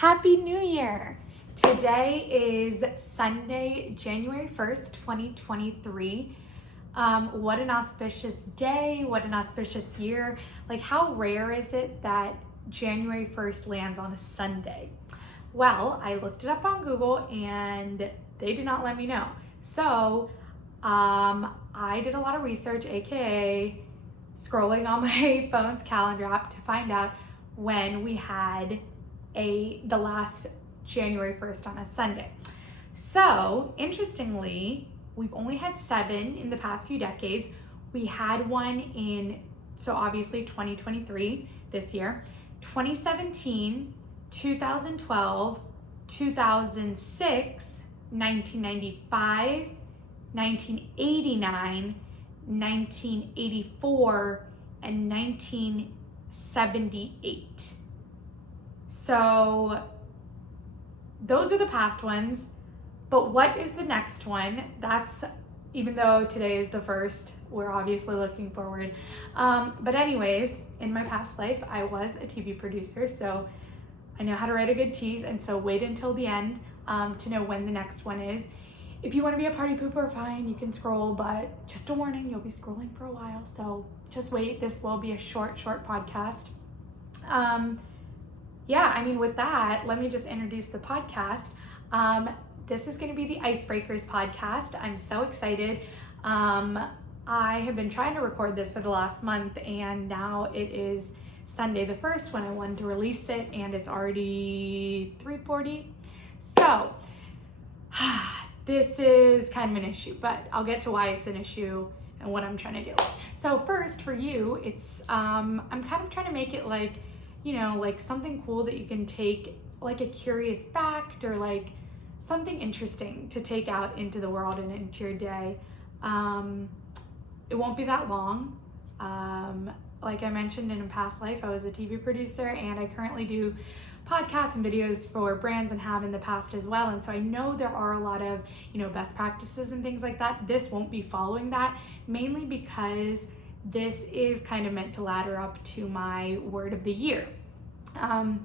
Happy New Year! Today is Sunday, January 1st, 2023. What an auspicious day, what an auspicious year. Like, how rare is it that January 1st lands on a Sunday? Well, I looked it up on Google and they did not let me know. So I did a lot of research, aka scrolling on my phone's calendar app to find out when we had the last January 1st on a Sunday. So interestingly, we've only had 7 in the past few decades. We had one in, so obviously 2023, this year, 2017, 2012, 2006, 1995, 1989, 1984, and 1978. So those are the past ones, but what is the next one? That's, even though today is the first, we're obviously looking forward. But anyways, in my past life, I was a TV producer, so I know how to write a good tease, and so wait until the end to know when the next one is. If you want to be a party pooper, fine, you can scroll, but just a warning, you'll be scrolling for a while, so just wait. This will be a short podcast. Yeah, I mean, with that, let me just introduce the podcast. This is going to be the Icebreakers podcast. I'm so excited. I have been trying to record this for the last month, and now it is Sunday the 1st when I wanted to release it, and it's already 3:40. So this is kind of an issue, but I'll get to why it's an issue and what I'm trying to do. So first, for you, it's I'm kind of trying to make it like, you know, like something cool that you can take, like a curious fact or like something interesting to take out into the world and into your day. It won't be that long. Like I mentioned, in a past life, I was a TV producer, and I currently do podcasts and videos for brands and have in the past as well. And so I know there are a lot of, you know, best practices and things like that. This won't be following that, mainly because this is kind of meant to ladder up to my word of the year. And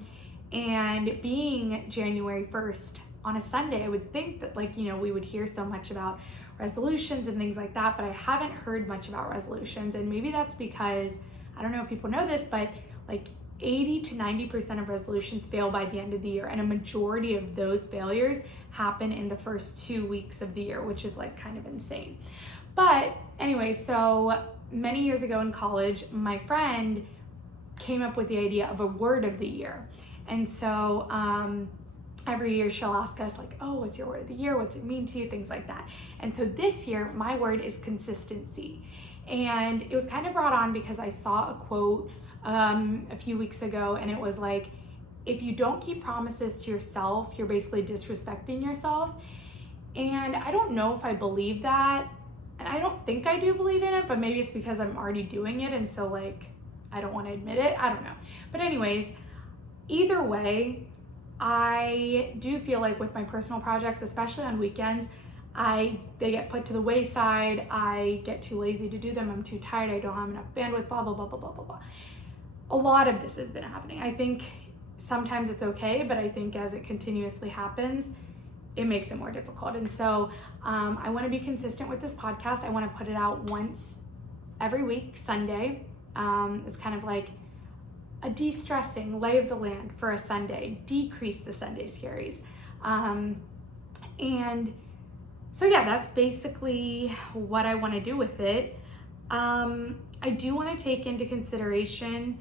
being January 1st on a Sunday, I would think that, like, you know, we would hear so much about resolutions and things like that, but I haven't heard much about resolutions. And maybe that's because, I don't know if people know this, but like 80 to 90% of resolutions fail by the end of the year. And a majority of those failures happen in the first 2 weeks of the year, which is like kind of insane. But anyway, so many years ago in college, my friend came up with the idea of a word of the year. And so every year she'll ask us like, oh, what's your word of the year? What's it mean to you? Things like that. And so this year, my word is consistency. And it was kind of brought on because I saw a quote a few weeks ago, and it was like, if you don't keep promises to yourself, you're basically disrespecting yourself. And I don't know if I believe that. And I don't think I do believe in it, but maybe it's because I'm already doing it, and so like I don't want to admit it. I don't know. But anyways, either way, I do feel like with my personal projects, especially on weekends, they get put to the wayside. I get too lazy to do them. I'm too tired. I don't have enough bandwidth, blah, blah, blah, blah, blah, blah, blah. A lot of this has been happening. I think sometimes it's okay, but I think as it continuously happens, it makes it more difficult. And so I want to be consistent with this podcast. I want to put it out once every week, Sunday. It's kind of like a de-stressing lay of the land for a Sunday, decrease the Sunday Scaries. And so yeah, that's basically what I want to do with it. I do want to take into consideration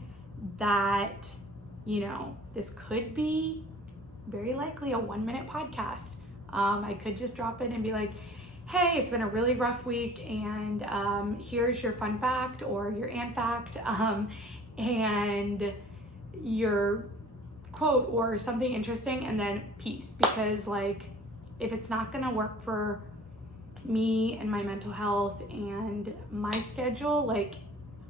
that, you know, this could be very likely a 1-minute podcast. I could just drop in and be like, hey, it's been a really rough week, and here's your fun fact or your ant fact, and your quote or something interesting, and then peace. Because like, if it's not gonna work for me and my mental health and my schedule, like,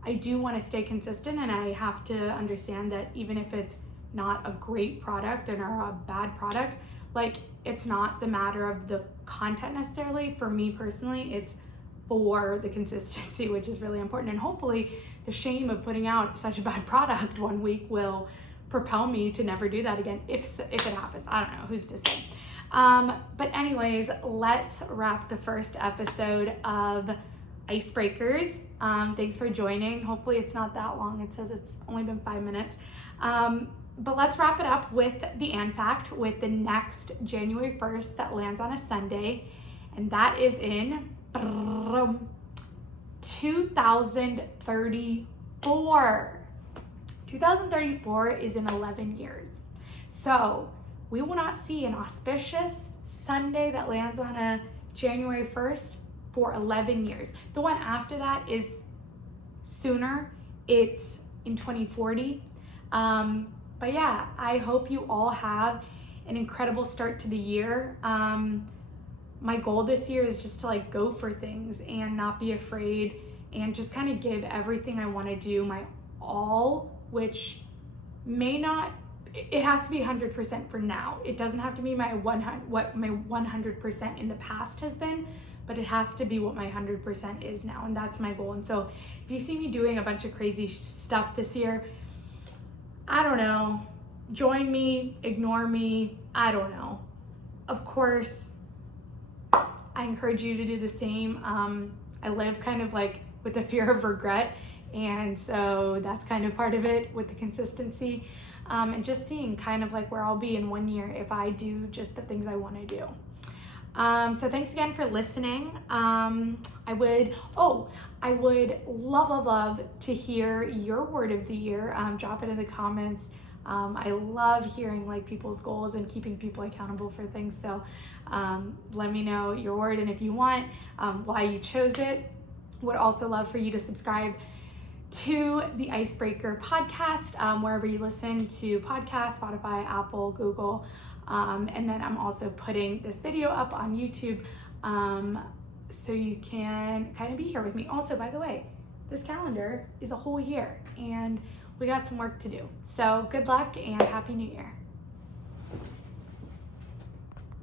I do want to stay consistent, and I have to understand that even if it's not a great product or a bad product, like, it's not the matter of the content necessarily. For me personally, it's for the consistency, which is really important. And hopefully the shame of putting out such a bad product one week will propel me to never do that again if it happens. I don't know, who's to say. But anyways, let's wrap the first episode of Icebreakers. Thanks for joining. Hopefully it's not that long. It says it's only been 5 minutes. But let's wrap it up with the Pact with the next January 1st that lands on a Sunday. And that is in 2034. 2034 is in 11 years. So we will not see an auspicious Sunday that lands on a January 1st for 11 years. The one after that is sooner. It's in 2040. But yeah, I hope you all have an incredible start to the year. My goal this year is just to like go for things and not be afraid and just kind of give everything I want to do my all, which may not, it has to be 100% for now. It doesn't have to be what my 100% in the past has been, but it has to be what my 100% is now, and that's my goal. And so if you see me doing a bunch of crazy stuff this year, I don't know, join me, ignore me, I don't know. Of course, I encourage you to do the same. I live kind of like with the fear of regret, and so that's kind of part of it with the consistency, and just seeing kind of like where I'll be in 1 year if I do just the things I want to do. So thanks again for listening. I would love to hear your word of the year. Drop it in the comments. I love hearing like people's goals and keeping people accountable for things. So let me know your word, and if you want, why you chose it. Would also love for you to subscribe to the Icebreaker podcast, wherever you listen to podcasts, Spotify, Apple, Google. And then I'm also putting this video up on YouTube, so you can kind of be here with me. Also, by the way, this calendar is a whole year and we got some work to do. So good luck and Happy New Year.